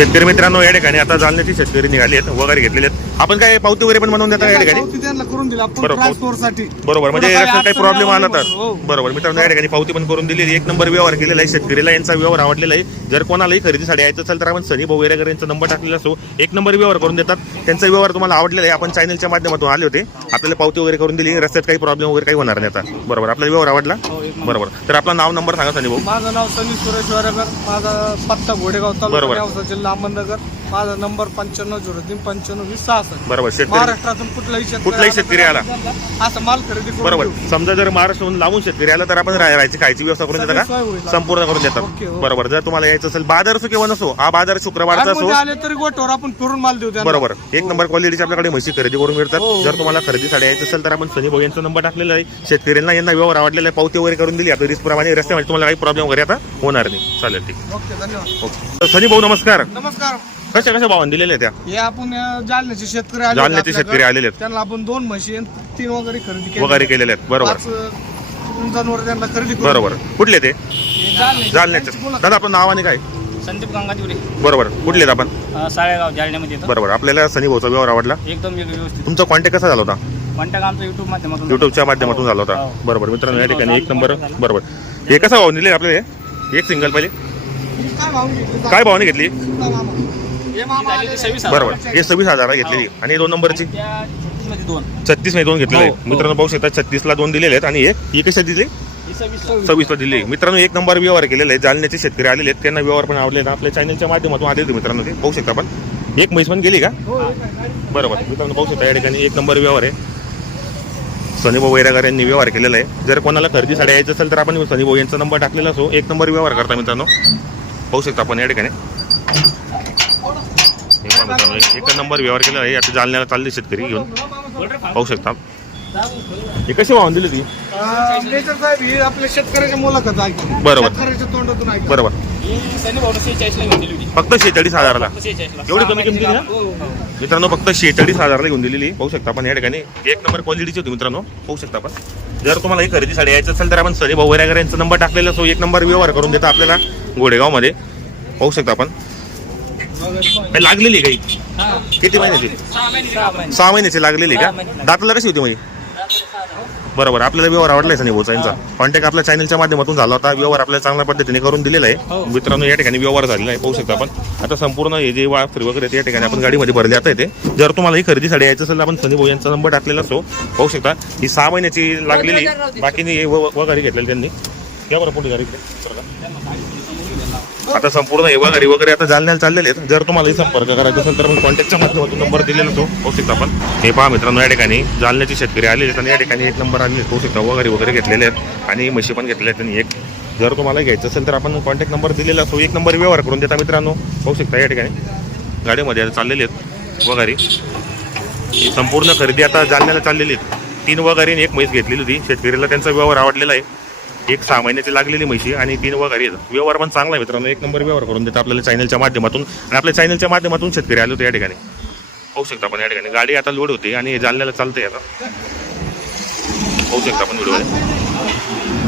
शेतकरी मित्रांनो या ठिकाणी आता जालन्याची शेतकरी निघाली आहेत वगैरे घेतलेले आहेत. आपण काय पावती वगैरे पण बनवून देता या ठिकाणी? पावती त्यांना करून दिला. आपण बरोबर. बरोबर म्हणजे काही प्रॉब्लेम आला तर. हो. बरोबर मित्रांनो या ठिकाणी पावती पण करून दिलेली एक नंबर व्यवहार केलेला आहे शेतकरीला यांचा व्यवहार आवडलेला आहे. जर कोणालाही खरेदीसाठी यायचं असेल तर आपण सनी भाऊ वगैरे यांचा नंबर टाकलेला असो एक नंबर व्यवहार करून देतात. त्यांचा व्यवहार तुम्हाला आवडलेला आहे. आपण चॅनलच्या माध्यमातून आले होते. आपल्याला पावती वगैरे करून दिली. रस्त्यात काही प्रॉब्लेम वगैरे काही होणार नाही आता. बरोबर आपल्याला व्यवहार आवडला? हो. बरोबर. तर आपलं नाव नंबर सांगा सनी भाऊ. माझं नाव सनी सुरेश वरेकर. माझा पत्ता घोडेगाव बरोबर. तालुका नेवसा, जिल्हा अहमदनगर. माझा नंबर पंच्याण्णव झिरो तीन पंच्याण्णव वीस सहासष्ट. बरोबर शेतकरी महाराष्ट्रातून कुठलाही शेतकरी कुठलाही आला शेतकरी आला. असं माल खरेदी करून बरोबर. देऊ. समजा जर महाराष्ट्राहून लावून शेतकरी आला तर आपण राह- राहायची खायची व्यवस्था करून देता सगळी सोय का. संपूर्ण करून ओके, देतात हो. बरोबर. जर तुम्हाला यायचं असेल बाजार असो किंवा नसो हा बाजार शुक्रवारचा असो आतमध्ये आले तरी गोठवर आपण फिरून माल देऊ त्यांना. बरोबर. एक नंबर क्वालिटीची आपल्याकडे म्हशी खरेदी करून मिळतात. हो. जर तुम्हाला खरेदीसाठी यायचं असेल तर आपण सनी भाऊ यांचा नंबर टाकलेला आहे. शेतकऱ्यांना यांना व्यवहार आवडलेला आहे. पावती वगैरे करून दिली. आपल्या रिस्कप्रमाणे रस्त्यामध्ये तुम्हाला काही प्रॉब्लेम वगैरे आता होणार नाही. चालेल ठीक ओके धन्यवाद. ओके. तर सनी भाऊ नमस्कार. नमस्कार. कशा कशा भावाने दिलेल्या त्या? हे आपण अं, जालन्याचे शेतकरी आले जालन्याचे आपल्याकडे. शेतकरी आलेले आहेत. त्यांना आपण दोन म्हशी आणि तीन वगैरे खरेदी केली वगैरे केलेले आहेत. बरोबर. पाच, अं, जनावर त्यांना खरेदी करून बरोबर. कुठले ते? दिली. जालन्याचे. जालन्याचे. दादा आपलं नाव आणि काय? संदीप गंगादिवरे बरोबर. कुठले आहेत आपण? अ, साळेगाव जालन्यामध्ये येतो. बरोबर. आपल्याला सनी भाऊचा व्यवहार आवडला? एकदम व्यवस्थित. तुमचा कॉन्टॅक्ट कसा झाला होता? कॉन्टॅक्ट आमचा युट्यूब माध्यमातून युट्यूबच्या माध्यमातून झाला होता. हो. बरोबर. मित्रांनो या ठिकाणी एक नंबर. बरोबर. हे कसा भाव दिले आपल्याला हे? एक सिंगल पहिले. काय भाव घेतले? काय भावाने घेतली हे बरोबर. हे सव्वीस हजारला घेतलेली. आणि दोन नंबरची? छत्तीसमध्ये दोन. घेतलेले. हो. हो. मित्रांनो पाहू शकता छत्तीस ला दोन दिलेले आहेत. आणि एक ही कशा दिली? ही सव्वीस ला दिली. मित्रांनो एक नंबर व्यवहार केलेला आहे. जालन्याचे शेतकरी आलेले आहेत. त्यांना व्यवहार पण आवडले. आपल्या चॅनलच्या माध्यमातून आले होते मित्रांनो ते. पाहू शकता आपण. एक म्हैस पण गेली का? हो, हे? बरोबर. मित्रांनो पाहू शकता या ठिकाणी एक नंबर व्यवहार आहे. सनीभाऊ वैरागर यांनी व्यवहार केलेला आहे. जर कोणाला खरेदीसाठी यायचं असेल तर आपण सनीभाऊ यांचा नंबर टाकलेला असो. एक नंबर व्यवहार करता मित्रांनो. पाहू शकता आपण या ठिकाणी. एक नंबर व्यवहार केलेला आहे. आता जालन्याला चालले शेतकरी घेऊन. पाहू शकता. हे कशी वाहून दिली ती? साहेब ही आपल्या शेतकऱ्याच्या मुलाखत ऐकली. बरोबर. शेतकऱ्याच्या तोंडातून ऐकली. बरोबर. फक्त शेहेचाळीस हजाराला. फक्त 46 ला. एवढी कमी किमती ना? हो, हो. मित्रांनो फक्त शेहेचाळीस हजारला घेऊन दिलेली पाहू शकता आपण या ठिकाणी. एक नंबर क्वालिटीची होती मित्रांनो. पाहू शकता आपण. जर तुम्हाला ही खरेदीसाठी यायचं असेल तर आपण सनी भाऊ वैरागर यांचा नंबर टाकलेला असो एक नंबर व्यवहार करून देता आपल्याला गोडेगावमध्ये. पाहू शकता आपण. काही लागलेली काही हा. किती महिन्याची? सहा महिने सहा महिने सहा महिन्याची लागलेली का. दाताला कशी होती म्हणजे बरोबर आपल्याला व्यवहार आवडलाय सनी भाऊचा यांचा. कॉन्टॅक्ट आपल्या चॅनलच्या माध्यमातून झाला होता. व्यवहार आपल्याला चांगल्या पद्धतीने करून दिलेला आहे. हो. मित्रांनो या ठिकाणी व्यवहार झालेला आहे पाहू शकता आपण. आता संपूर्ण हे जे वाफरी वगैरे या ठिकाणी आपण गाडीमध्ये भरले आता येते जर तुम्हाला ही खरेदीसाठी यायचं असेल तर आपण सनी भाऊ यांचा नंबर टाकलेला असो पाहू शकता ही सहा महिन्याची लागलेली बाकीनी हे व- वगारी घेतलेली त्यांनी. या बरं पुढे गाडी? आता संपूर्ण हे वगारी वगैरे आता जालन्याला चाललेले आहेत. जर तुम्हालाही संपर्क करायचा असेल तर मी कॉन्टॅक्टच्या माध्यमातून नंबर दिलेला तो पाहू शकता आपण हे पहा मित्रांनो या ठिकाणी जालन्याचे शेतकरी आलेले आहेत आणि या ठिकाणी एक नंबर आलेले आहेत. पाहू शकता वगैरे वगैरे घेतलेले आहेत आणि म्हशी पण घेतलेले आहेत आणि एक. जर तुम्हाला घ्यायचं असेल तर आपण कॉन्टॅक्ट नंबर दिलेला असतो एक नंबर व्यवहार करून देता मित्रांनो. पाहू शकता या ठिकाणी गाडीमध्ये चाललेले आहेत वगैरे. ही संपूर्ण खरेदी आता जालन्याला चाललेली आहेत. तीन वगैरे आणि एक म्हैस घेतलेली होती. शेतकरीला त्यांचा व्यवहार आवडलेला आहे. एक सहा महिन्याची लागलेली म्हशी आणि तीन वगैरे व्यवहार पण चांगला आहे मित्रांनो. एक नंबर व्यवहार करून देतात आपल्याला चॅनलच्या माध्यमातून. आणि आपल्या चॅनलच्या माध्यमातून शेतकरी आलो होते या ठिकाणी. पाहू शकता आपण या ठिकाणी. गाडी आता लोड होते आणि जालन्याला चालते आता. पाहू शकता आपण व्हिडिओ